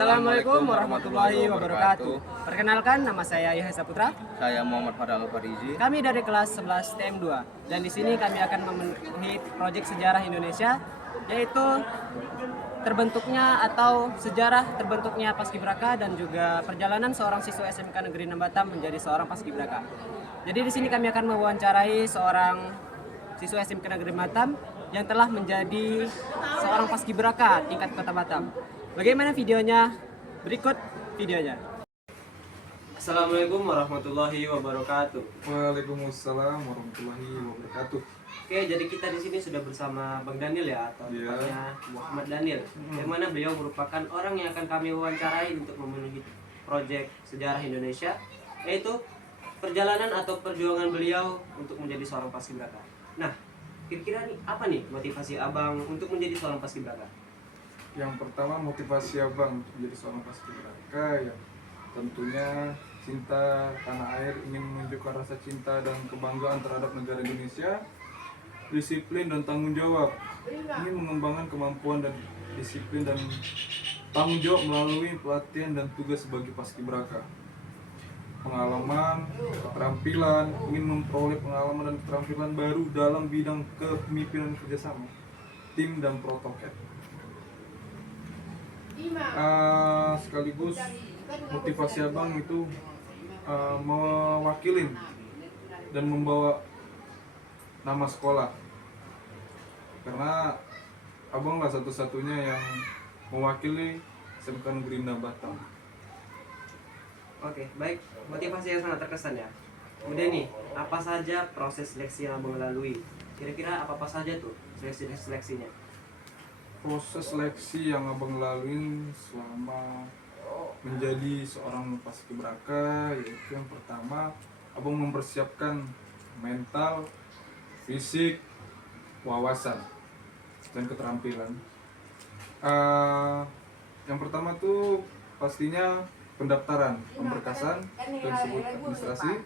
Assalamualaikum warahmatullahi wabarakatuh. Perkenalkan, nama saya Yahya Saputra. Saya Muhammad Fadal Farizi. Kami dari kelas 11 TM2 dan di sini kami akan memenuhi proyek sejarah Indonesia, yaitu sejarah terbentuknya Paskibraka dan juga perjalanan seorang siswa SMK Negeri 6 Batam menjadi seorang Paskibraka. Jadi di sini kami akan mewawancarai seorang siswa SMK Negeri Batam yang telah menjadi seorang Paskibraka tingkat Kota Batam. Bagaimana videonya? Berikut videonya. Assalamualaikum warahmatullahi wabarakatuh. Waalaikumsalam warahmatullahi wabarakatuh. Oke, jadi kita di sini sudah bersama Bang Daniel ya, atau tepatnya Muhammad Daniel, yang mana beliau merupakan orang yang akan kami wawancarai untuk memenuhi proyek sejarah Indonesia, yaitu perjalanan atau perjuangan beliau untuk menjadi seorang Paskibraka. Nah, kira-kira nih apa nih motivasi Abang untuk menjadi seorang Paskibraka? Yang pertama, motivasi Abang untuk menjadi seorang Paskibraka yang tentunya cinta tanah air, ingin menunjukkan rasa cinta dan kebanggaan terhadap negara Indonesia, disiplin dan tanggung jawab, ingin mengembangkan kemampuan dan disiplin dan tanggung jawab melalui pelatihan dan tugas sebagai Paskibraka. Pengalaman, keterampilan, ingin memperoleh pengalaman dan keterampilan baru dalam bidang kepemimpinan kerjasama, tim dan protokol. Sekaligus motivasi Abang itu mewakili dan membawa nama sekolah, karena Abang lah satu-satunya yang mewakili SMK Negeri 6 Batam. Oke, baik. Motivasi yang sangat terkesan ya. Kemudian nih, apa saja proses seleksi yang Abang lalui? Kira-kira apa saja tuh seleksinya? Proses seleksi yang Abang lalui selama menjadi seorang Paskibraka, yaitu yang pertama, Abang mempersiapkan mental, fisik, wawasan, dan keterampilan. Yang pertama tuh pastinya pendaftaran, pemberkasan, itu disebut administrasi.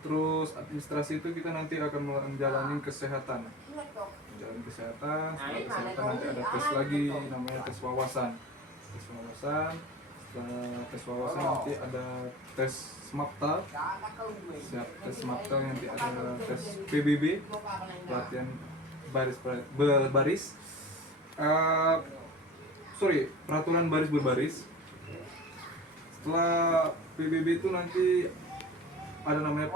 Terus administrasi itu kita nanti akan menjalani kesehatan. Menjalani kesehatan, setelah kesehatan nanti ada tes lagi, namanya tes wawasan. Setelah tes wawasan nanti ada tes SMAPTA. Tes SMAPTA nanti ada tes PBB, pelatihan peraturan baris berbaris. Setelah PBB itu nanti ada namanya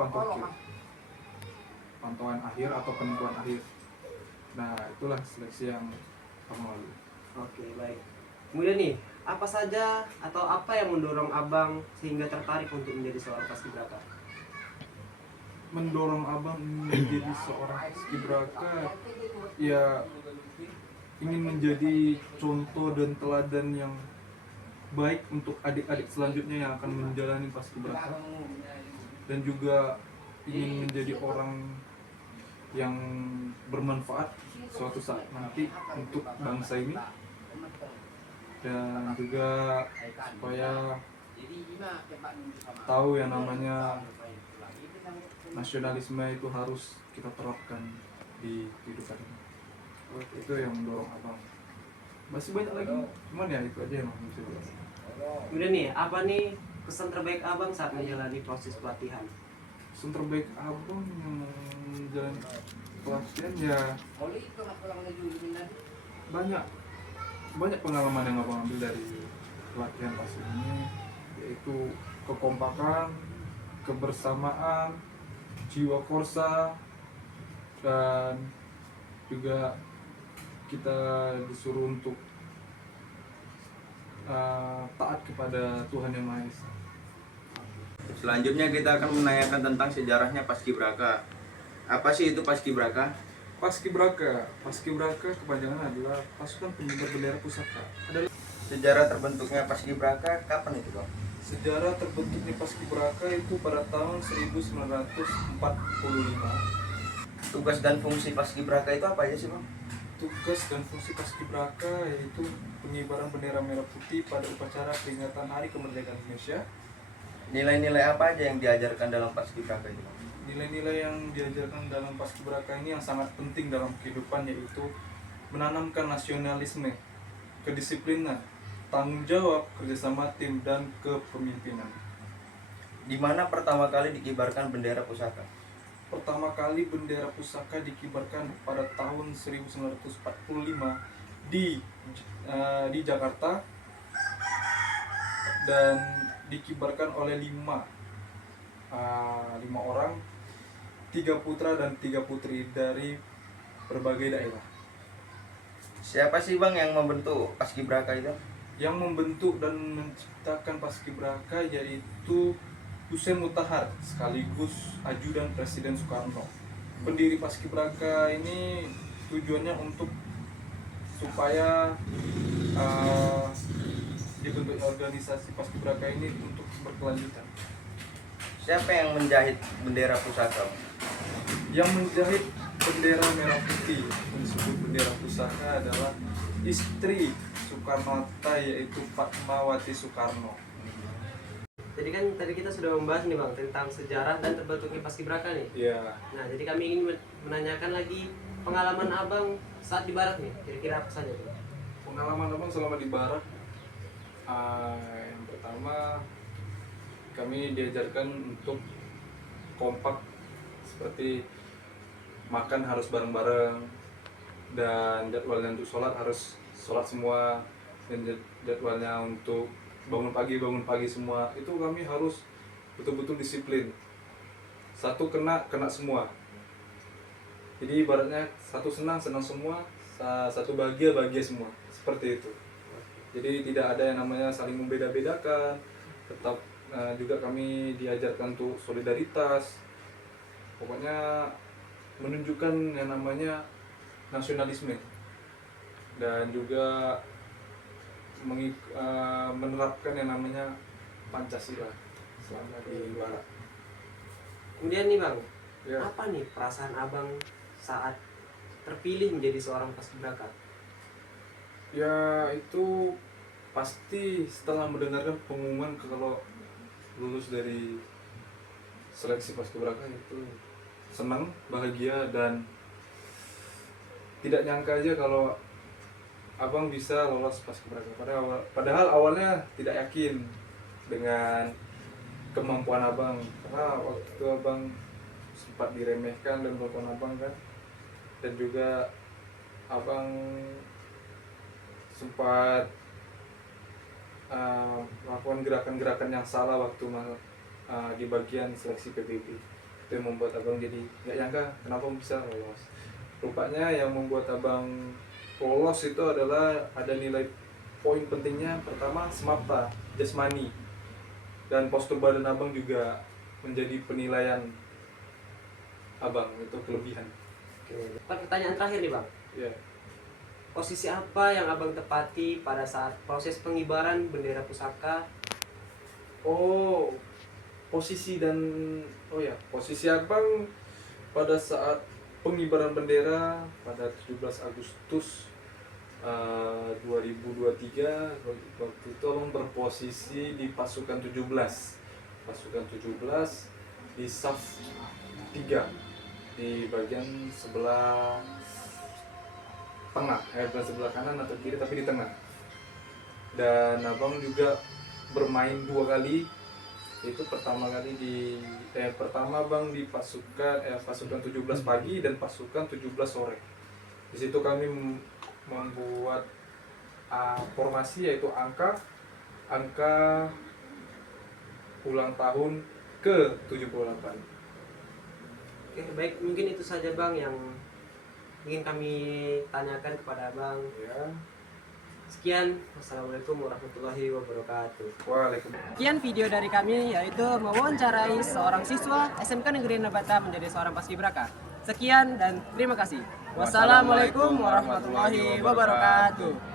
pantauan akhir atau penentuan akhir. Nah, itulah seleksi yang kamu lalui. Oke, baik. Kemudian nih, apa saja atau apa yang mendorong Abang sehingga tertarik untuk menjadi seorang Paskibraka? Mendorong Abang menjadi seorang Paskibraka, ya ingin menjadi contoh dan teladan yang baik untuk adik-adik selanjutnya yang akan menjalani Paskibraka, dan juga ingin menjadi orang yang bermanfaat suatu saat nanti untuk bangsa ini, dan juga supaya tahu yang namanya nasionalisme itu harus kita terapkan di kehidupan ini. Itu yang mendorong Abang. Masih banyak lagi, cuman ya itu aja yang bisa bilang. Kemudian nih, apa nih kesan terbaik Abang saat menjalani proses pelatihan? Kesan terbaik Abang yang menjalani pelatihan ya banyak pengalaman yang Abang ambil dari pelatihan pas ini, yaitu kekompakan, kebersamaan, jiwa korsa, dan juga kita disuruh untuk taat kepada Tuhan Yang Maha Esa. Selanjutnya kita akan menanyakan tentang sejarahnya Paskibraka. Apa sih itu Paskibraka? Paskibraka kepanjangan adalah Pasukan Pengibar Bendera Pusaka. Sejarah terbentuknya Paskibraka kapan itu, Bang? Sejarah terbentuknya Paskibraka itu pada tahun 1945. Tugas dan fungsi Paskibraka itu apa aja sih, Bang? Tugas dan fungsi Paskibraka yaitu pengibaran bendera merah putih pada upacara peringatan Hari Kemerdekaan Indonesia. Nilai-nilai apa aja yang diajarkan dalam Paskibraka itu? Nilai-nilai yang diajarkan dalam Paskibraka ini yang sangat penting dalam kehidupan, yaitu menanamkan nasionalisme, kedisiplinan, tanggung jawab, kerjasama tim, dan kepemimpinan. Di mana pertama kali dikibarkan bendera pusaka? Pertama kali bendera pusaka dikibarkan pada tahun 1945 di Jakarta, dan dikibarkan oleh lima orang, 3 putra dan 3 putri dari berbagai daerah. Siapa sih Bang yang membentuk Paskibraka itu? Yang membentuk dan menciptakan Paskibraka yaitu Hussein Mutahar, sekaligus ajudan Presiden Soekarno. Pendiri Paskibraka ini tujuannya untuk supaya dibentuknya organisasi Paskibraka ini untuk berkelanjutan. Siapa yang menjahit bendera pusaka? Yang menjahit bendera merah putih disebut bendera pusaka adalah istri Soekarno-Hatta, yaitu Fatmawati Soekarno. Jadi kan tadi kita sudah membahas nih Bang tentang sejarah dan terbentuknya Paskibraka nih. Ya, Nah, jadi kami ingin menanyakan lagi pengalaman Abang saat di Barat nih. Kira-kira apa saja tuh? pengalaman abang selama di Barat, yang pertama kami diajarkan untuk kompak, seperti makan harus bareng-bareng, dan jadwalnya untuk sholat harus sholat semua, dan jadwalnya untuk bangun pagi semua itu kami harus betul-betul disiplin. Satu kena semua. Jadi ibaratnya satu senang semua, satu bahagia semua, seperti itu. Jadi tidak ada yang namanya saling membeda-bedakan. Tetap juga kami diajarkan untuk solidaritas. Pokoknya menunjukkan yang namanya nasionalisme, dan juga menerapkan yang namanya Pancasila selama di Barat. Kemudian nih Bang, Ya. apa nih perasaan Abang saat terpilih menjadi seorang Paskibraka? Ya, itu pasti setelah mendengarkan pengumuman kalau lulus dari seleksi Paskibraka itu senang, bahagia, dan tidak nyangka aja kalau abang bisa lolos Paskibraka. Padahal awalnya tidak yakin dengan kemampuan abang, karena waktu itu abang sempat diremehkan dan telepon abang kan, dan juga abang sempat melakukan gerakan-gerakan yang salah waktu di bagian seleksi PBB. Itu yang membuat abang jadi nggak nyangka kenapa bisa lolos. Rupanya yang membuat abang lolos itu adalah ada nilai poin pentingnya. Pertama, semata jasmani, dan postur badan abang juga menjadi penilaian abang, itu kelebihan. Oke. Pertanyaan terakhir nih Bang. Ya. Posisi apa yang Abang tepati pada saat proses pengibaran bendera pusaka? Posisi abang pada saat pengibaran bendera pada 17 Agustus 2023, waktu itu abang berposisi di pasukan 17 di saf 3 di bagian sebelah tengah, bukan sebelah kanan atau kiri, tapi di tengah. Dan abang juga bermain 2 kali, itu pertama bang di pasukan 17 pagi dan pasukan 17 sore. Di situ kami membuat formasi, yaitu angka ulang tahun ke-78. Oke, baik, mungkin itu saja Bang yang ingin kami tanyakan kepada Abang. Ya. Sekian, wassalamualaikum warahmatullahi wabarakatuh. Waalaikumsalam. Sekian video dari kami, yaitu mewawancarai seorang siswa SMK Negeri Nabata menjadi seorang Paskibraka. Sekian dan terima kasih. Wassalamualaikum warahmatullahi wabarakatuh.